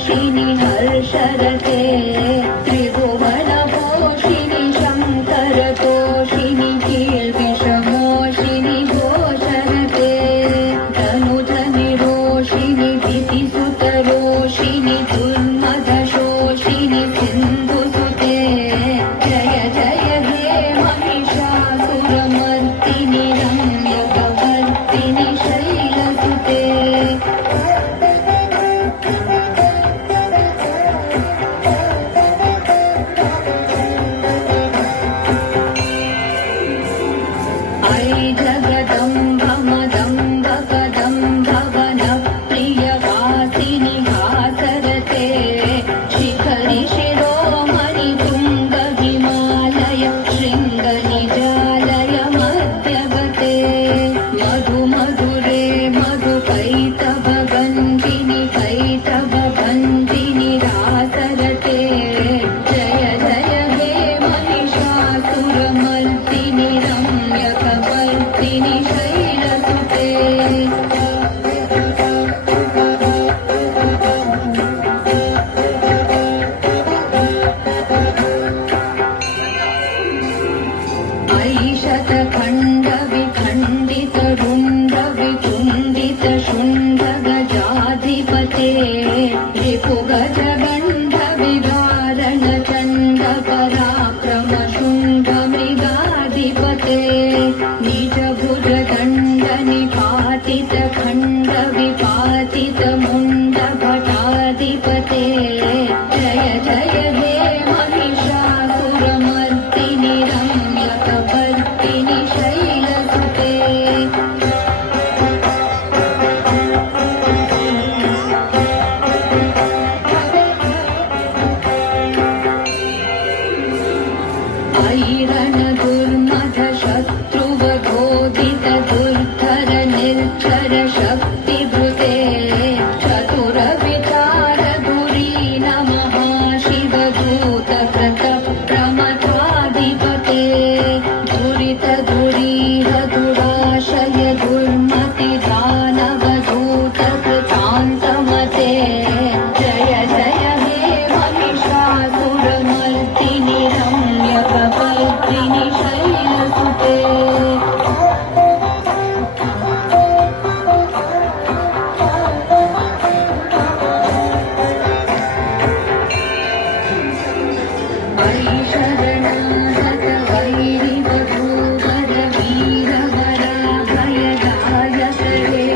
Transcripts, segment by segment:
वर्षिणि हर्षरते त्रिभुवनपोषिणि शङ्करतोषिणि कीर्तिशमोषिणि घोषरते धनुधनिरोषिणि दितिसुतरोषिणि दुर्मदशोषिणि सिन्धुसुते जय जय हे महिषासुरमर्दिनि रम्यकवर्दिनि शैलसुते ऐ जगदम्ब मदम्ब कदम्ब वनप्रियवासिनि हासरते शिखरि शिरोमणि तुङ्ग हिमालय शृङ्गनिजालय मध्यगते मधु मधुरे मधुकैतवगञ्जिनि कैतवभञ्जिनि रासरते जय जय हे महिषासुरमर्दिनि रम्यकवर्दिनि शैलसुते ऐ शतखण्डविखण्डितरुण्डवितुण्डितशुण्डगजाधिपते रिपुगजगण्डविदारणचण्डपराक्रमशुण्डमृगाधिपते निजभुजदण्डनिपातितखण्डविपातितमुण्डभटाधिपते जय जय हे महिषासुरमर्दिनि रम्यकवर्दिनि शैलसुते ऐरणदुर्मथ शत्रुवधोदित दुर्धर निर्झर शक्तिभृते चतुरविचार धुरी नमः शिवदूत प्रमथाधिपते दुरित धुरीह दुराशय दुर्मति दानवदूत कृतान्तमते जय जय हे महिषासुरमर्दिनि रम्यकवर्दिनि शैलसुते ऐ शरणागत वैरिवधूवर वीरवराभयदायक हे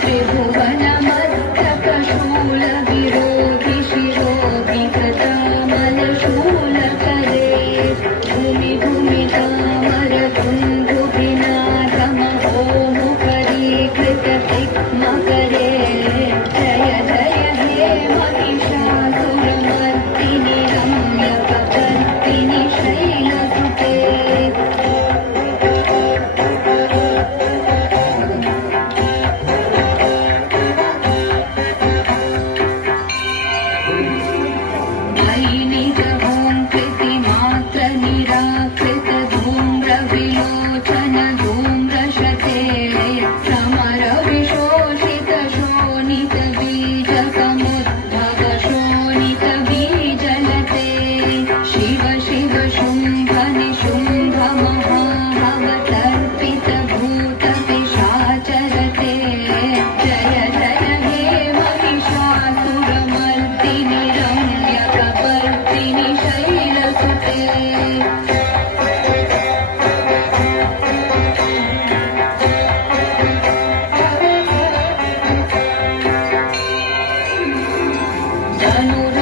त्रिभुवनमस्तकशूलविरोधि शिरोविकृतामलशूलकरे भूमि भूमितामरतुण्डुभिनाथमहोमुखरीकृततिग्मकरे जय जय हे महिषासुरमर्दिनि रम्यकवर्दिनि शैलसुते ऐ निजहोङ्कृतिमात्र निराकृत धूम्रविलोचन धूम्रशते समरविशोषित शोणित बीजसमुद्भव शोणित बीजलते शिव शिव शुम्भ निशुम्भ महाहवतर्पित भूत पिशाचरते जय जय हे महिषासुरमर्दिनि रम्यकवर्दिनि शैलसुते धनुर